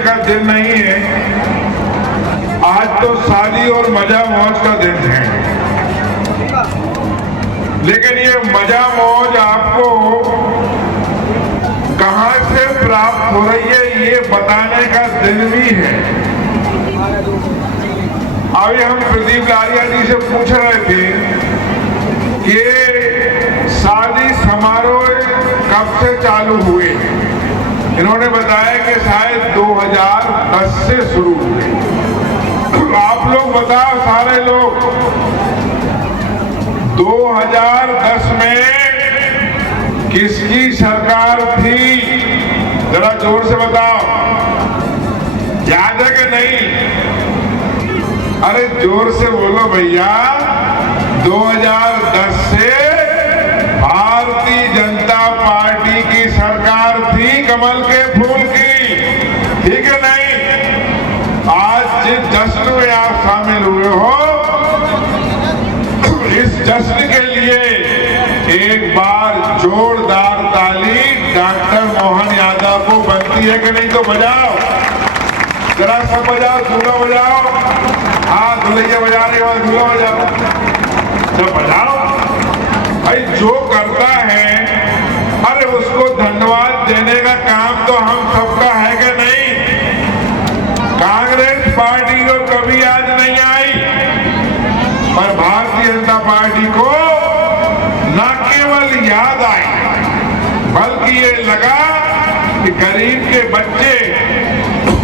का दिन नहीं है, आज तो शादी और मजा मौज का दिन है। लेकिन ये मजा मौज आपको कहां से प्राप्त हो रही है ये बताने का दिन भी है। अभी हम प्रदीप लारिया जी से पूछ रहे थे कि शादी समारोह कब से चालू हुए। इन्होंने बताया कि शायद 2010 से शुरू हुए। आप लोग बताओ सारे लोग, 2010 में किसकी सरकार थी? जरा जोर से बताओ, याद है कि नहीं? अरे जोर से बोलो भैया। 2010 से भारतीय जनता पार्टी की सरकार थी, कमल के फूल की, ठीक है नहीं? आज जिस जश्न में आप शामिल हुए हो, इस जश्न के लिए एक बार जोरदार ताली डॉक्टर मोहन यादव को बनती है कि नहीं? तो बजाओ, जरा सब बजाओ, दूल्हा बजाओ। हाँ, दुल्हैया बजा रही हो, दूल्हा बजाओ, सब बजाओ भाई। जो करता है अरे उसको धन्यवाद देने का काम तो हम सबका है कि नहीं? कांग्रेस पार्टी को कभी याद नहीं आई, पर भारतीय जनता पार्टी को न केवल याद आई, बल्कि ये लगा कि गरीब के बच्चे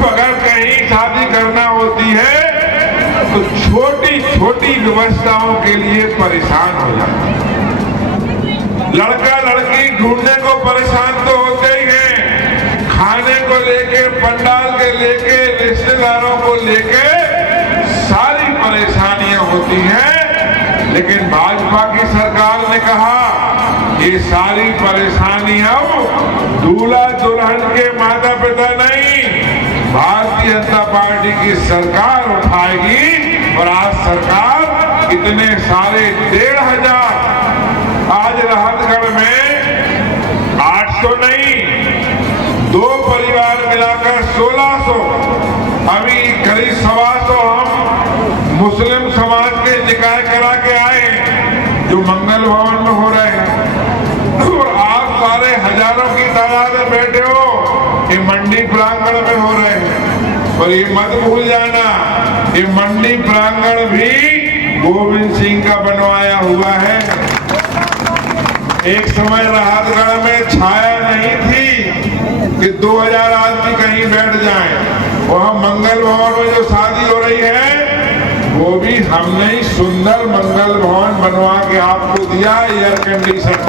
अगर कहीं शादी करना होती है तो छोटी छोटी व्यवस्थाओं के लिए परेशान हो जाते हैं। लड़का लड़की ढूंढने को परेशान तो होते ही हैं, खाने को लेके, पंडाल के लेके, रिश्तेदारों को लेके सारी परेशानियां होती हैं। लेकिन भाजपा की सरकार ने कहा ये सारी परेशानी अब दूल्हा दुल्हन के माता पिता नहीं, भारतीय जनता पार्टी की सरकार उठाएगी। और आज सरकार इतने सारे 1,500, आज राहतगढ़ में 800 नहीं, 2 परिवार मिलाकर 1600, अभी करीब 125 हम मुस्लिम समाज के निकाय करा के आए जो मंगल भवन में हो रहे हैं। और आप सारे हजारों की तादाद में बैठे हो, ये मंडी प्रांगण में हो रहे हैं। और ये मत भूल जाना, ये मंडी प्रांगण भी गोविंद सिंह का बनवाया हुआ है। एक समय राहतगढ़ में छाया नहीं थी कि 2000 आदमी कहीं बैठ जाएं। वहां मंगल भवन में जो शादी हो रही है वो भी हमने ही सुंदर मंगल भवन बनवा के आपको दिया, एयर कंडीशन।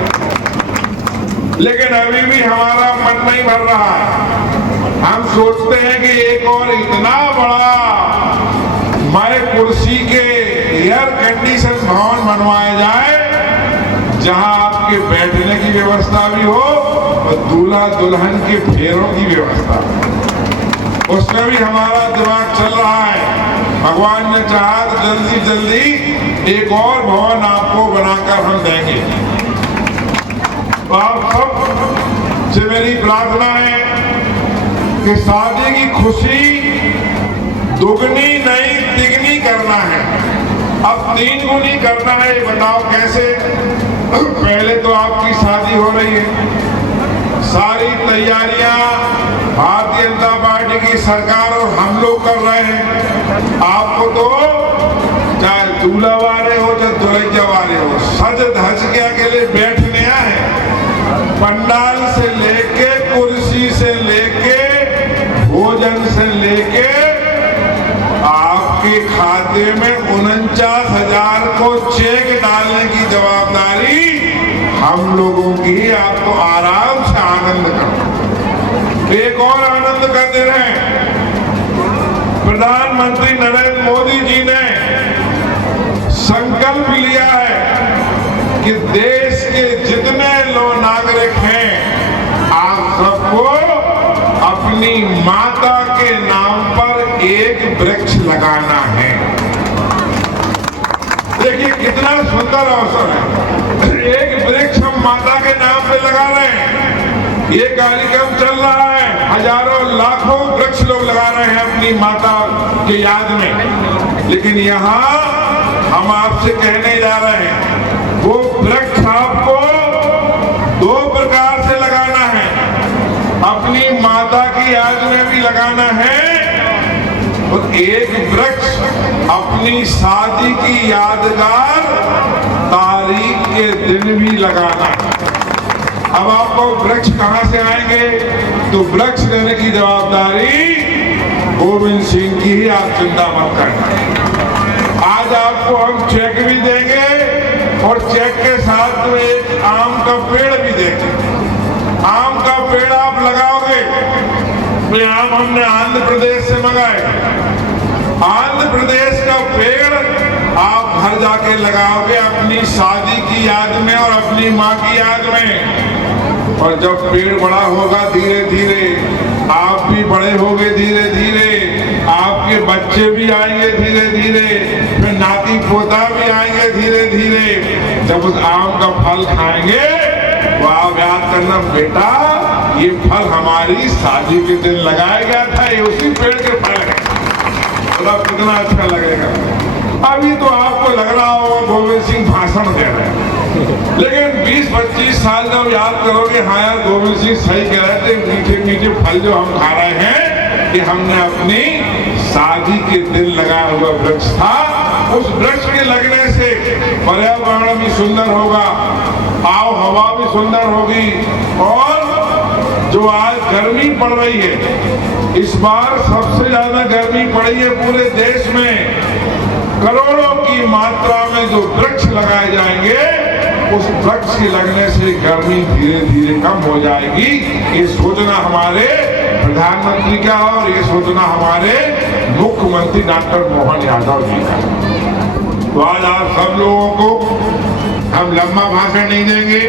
लेकिन अभी भी हमारा मन नहीं भर रहा है। हम सोचते हैं कि एक और इतना बड़ा मैं कुर्सी के एयर कंडीशन भवन बनवाया जाए जहां आपके बैठने की व्यवस्था भी हो और दूल्हा दुल्हन के फेरों की व्यवस्था। उसमें भी हमारा दिमाग चल रहा है। भगवान ने चाहा तो जल्दी जल्दी एक और भवन आपको बनाकर हम देंगे। तो आप सब से मेरी प्रार्थना है कि शादी की खुशी दुगनी नहीं तिगनी करना है, अब 3 गुनी करना है। ये बताओ कैसे? पहले तो आपकी शादी हो रही है, सारी तैयारियां भारतीय जनता पार्टी की सरकार और हम लोग कर रहे हैं। आपको तो चाहे दूल्हा वाले हो चाहे दुल्हैया वाले हो, सज धज के अकेले बैठने आए। पंडाल से लेके, कुर्सी से लेके, भोजन से लेके आपके खाते में 49,000 को चेक डालने की जवाबदारी हम लोगों की। आपको आराम से आनंद करो। एक और आनंद का दिन है, प्रधानमंत्री नरेंद्र मोदी जी ने संकल्प लिया है कि देश के जितने लोग नागरिक हैं आप सबको अपनी माता के नाम पर एक वृक्ष लगाना है। देखिए कितना सुंदर अवसर है। एक वृक्ष हम माता के नाम पे लगा रहे हैं। ये कार्यक्रम चल रहा है हजारों लाखों वृक्ष लोग लगा रहे हैं अपनी माता के याद में। लेकिन यहाँ हम आपसे कहने जा रहे हैं, वो वृक्ष आपको दो प्रकार से लगाना है। अपनी माता की याद में भी लगाना है और एक वृक्ष अपनी शादी की यादगार तारीख के दिन भी लगाना है। अब आपको वृक्ष कहां से आएंगे, तो वृक्ष देने की जवाबदारी गोविंद सिंह की ही, आप चिंता मत करना। आज आपको हम चेक भी देंगे और चेक के साथ में एक आम का पेड़ भी देंगे। आम का पेड़ आप लगाओगे, ये आम हमने आंध्र प्रदेश से मंगाए। आंध्र प्रदेश का पेड़ आप घर जाके लगाओगे अपनी शादी की याद में और अपनी माँ की याद में। और जब पेड़ बड़ा होगा धीरे धीरे, आप भी बड़े होगे धीरे धीरे, आपके बच्चे भी आएंगे धीरे धीरे, फिर नाती पोता भी आएंगे धीरे धीरे। जब उस आम का फल खाएंगे तो आप याद करना, बेटा ये फल हमारी शादी के दिन लगाया गया था, ये उसी पेड़ के फल है। तो कितना अच्छा लगेगा। अभी तो आपको लग रहा होगा गोविंद सिंह भाषण दे रहे हैं, लेकिन 20-25 साल जब याद करोगे, हाँ यार गोविंद सिंह सही कह रहे थे, मीठे मीठे फल जो हम खा रहे हैं कि हमने अपनी शादी के दिन लगाया हुआ वृक्ष था। उस वृक्ष के लगने से पर्यावरण भी सुंदर होगा, आव हवा भी सुंदर होगी। और जो आज गर्मी पड़ रही है, इस बार सबसे ज्यादा गर्मी पड़ी है पूरे देश में। करोड़ों की मात्रा में जो वृक्ष लगाए जाएंगे, उस वृक्ष के लगने से गर्मी धीरे धीरे कम हो जाएगी। ये सोचना हमारे प्रधानमंत्री का और ये सोचना हमारे मुख्यमंत्री डॉक्टर मोहन यादव जी का। तो आज आप सब लोगों को हम लंबा भाषण नहीं देंगे,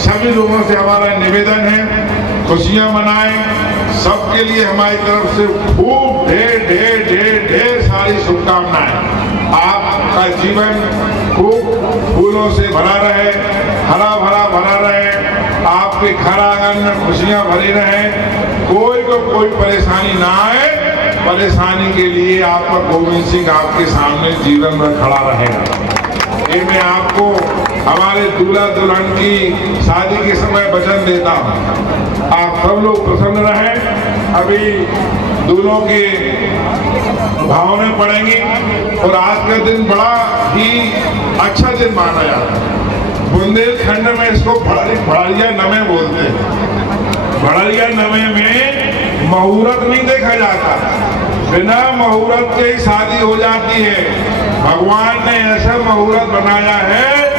सभी लोगों से हमारा निवेदन है, खुशियां मनाएं। सबके लिए हमारी तरफ से खूब ढेर ढेर ढेर ढेर सारी शुभकामनाएं। आपका जीवन खूब फूलों से भरा रहे, हरा भरा भरा रहे, आपके घर आंगन में खुशियां भरी रहे, कोई को कोई परेशानी ना आए। परेशानी के लिए आपका गोविंद सिंह आपके सामने जीवन में खड़ा रहेगा। ये मैं आपको हमारे दूल्हा दुल्हन की शादी के समय वचन देता हूँ। आप सब लोग प्रसन्न रहें। अभी दूल्हों के भावनाएं पड़ेंगी और आज का दिन बड़ा ही अच्छा दिन माना जाता है। बुंदेलखंड में इसको भड़रिया नमे बोलते हैं। भड़रिया नमे में मुहूर्त नहीं देखा जाता, बिना मुहूर्त के ही शादी हो जाती है। भगवान ने ऐसा मुहूर्त बनाया है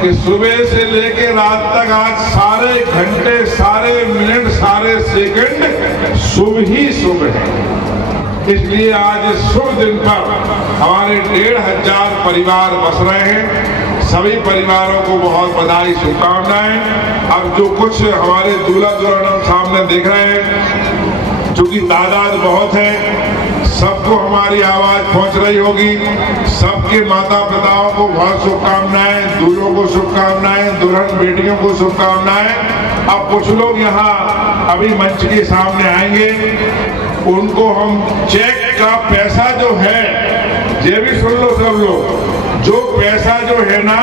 कि सुबह से लेके रात तक आज सारे घंटे, सारे मिनट, सारे सेकंड शुभ ही शुभ है। इसलिए आज इस शुभ दिन पर हमारे 1500 परिवार बस रहे हैं। सभी परिवारों को बहुत बधाई, शुभकामनाएं। अब जो कुछ हमारे दूल्हा दुल्हन सामने देख रहे हैं, चूंकि तादाद बहुत है, सबको हमारी आवाज पहुंच रही होगी। सबके माता पिताओं को बहुत शुभकामनाएं, दूल्हों को शुभकामनाएं, दुल्हन बेटियों को शुभकामनाएं। अब कुछ लोग यहाँ अभी मंच के सामने आएंगे, उनको हम चेक का पैसा जो है, ये भी सुन लो सब लोग, जो पैसा जो है ना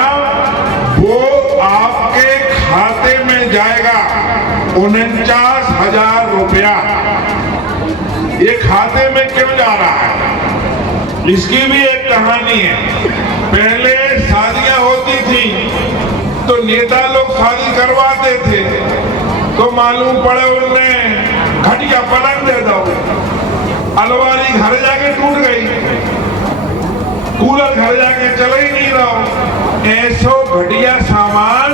वो आपके खाते में जाएगा 49,000 रुपया। ये खाते में क्यों जा रहा है, इसकी भी एक कहानी है। पहले शादियां होती थी तो नेता लोग शादी करवाते थे, तो मालूम पड़े उनने घटिया पलंग दे दो, अलमारी घर जाके टूट गई, कूलर घर जाके चल ही नहीं रहा। ऐसो घटिया सामान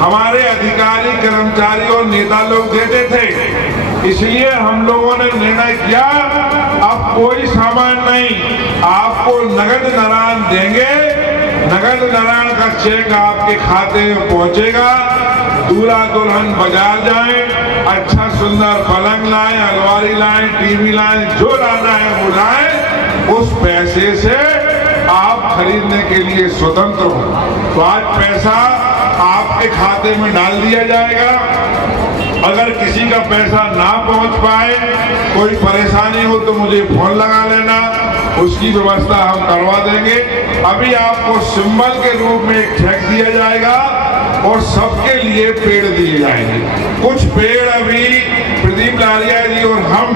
हमारे अधिकारी, कर्मचारी और नेता लोग देते थे। इसलिए हम लोगों ने निर्णय किया, अब कोई सामान नहीं, आपको नगद नारायण देंगे। नगद नारायण का चेक आपके खाते में पहुंचेगा। दूल्हा दुल्हन बाजार जाएं, अच्छा सुंदर पलंग लाएं, अलमारी लाएं, टीवी लाएं, जो लाना है वो लाएं। उस पैसे से आप खरीदने के लिए स्वतंत्र हो। तो आज पैसा आप आपके खाते में डाल दिया जाएगा। अगर किसी का पैसा ना पहुंच पाए, कोई परेशानी हो तो मुझे फोन लगा लेना, उसकी व्यवस्था हम करवा देंगे। अभी आपको सिंबल के रूप में एक चेक दिया जाएगा और सबके लिए पेड़ दिए जाएंगे। कुछ पेड़ अभी प्रदीप लालिया जी और हम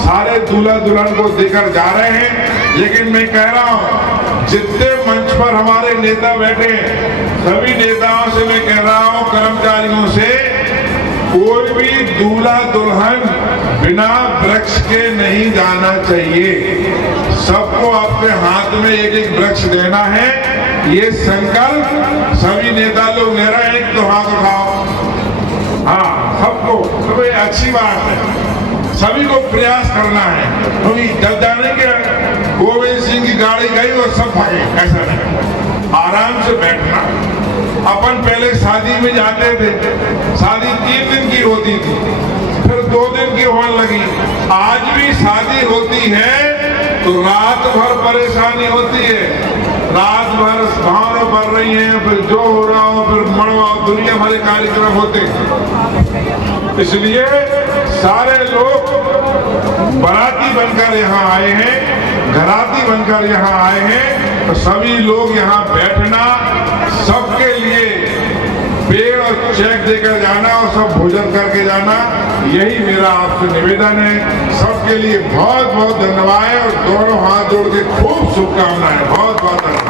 सारे दूल्हा दुल्हन को देकर जा रहे हैं, लेकिन मैं कह रहा हूं जितने मंच पर हमारे नेता बैठे सभी नेताओं से मैं कह रहा हूं, कर्मचारियों से, कोई भी दूल्हा दुल्हन बिना वृक्ष के नहीं जाना चाहिए। सबको अपने हाथ में एक एक वृक्ष देना है। ये संकल्प सभी नेता लोग ले रहे हैं, तो हाथ उठाओ। हाँ, सबको, तो ये अच्छी बात है, सभी को प्रयास करना है। क्योंकि जब जाने के गोविंद सिंह की गाड़ी गई और सब भागे, ऐसा नहीं, आराम से बैठना। अपन पहले शादी में जाते थे, शादी 3 दिन की होती थी, फिर 2 दिन की होने लगी। आज भी शादी होती है तो रात भर परेशानी होती है, रात भर भावना बढ़ रही है, फिर जो हो रहा हो, फिर मड़वा, दुनिया भर कार्यक्रम होते। इसलिए सारे लोग बाराती बनकर यहाँ आए हैं, घराती बनकर यहाँ आए हैं, तो सभी लोग यहाँ बैठना, सबके लिए पेड़ और चेक देकर जाना और सब भोजन करके जाना, यही मेरा आपसे निवेदन है। सबके लिए बहुत बहुत धन्यवाद और दोनों हाथ जोड़ के खूब शुभकामनाएं। बहुत बहुत धन्यवाद।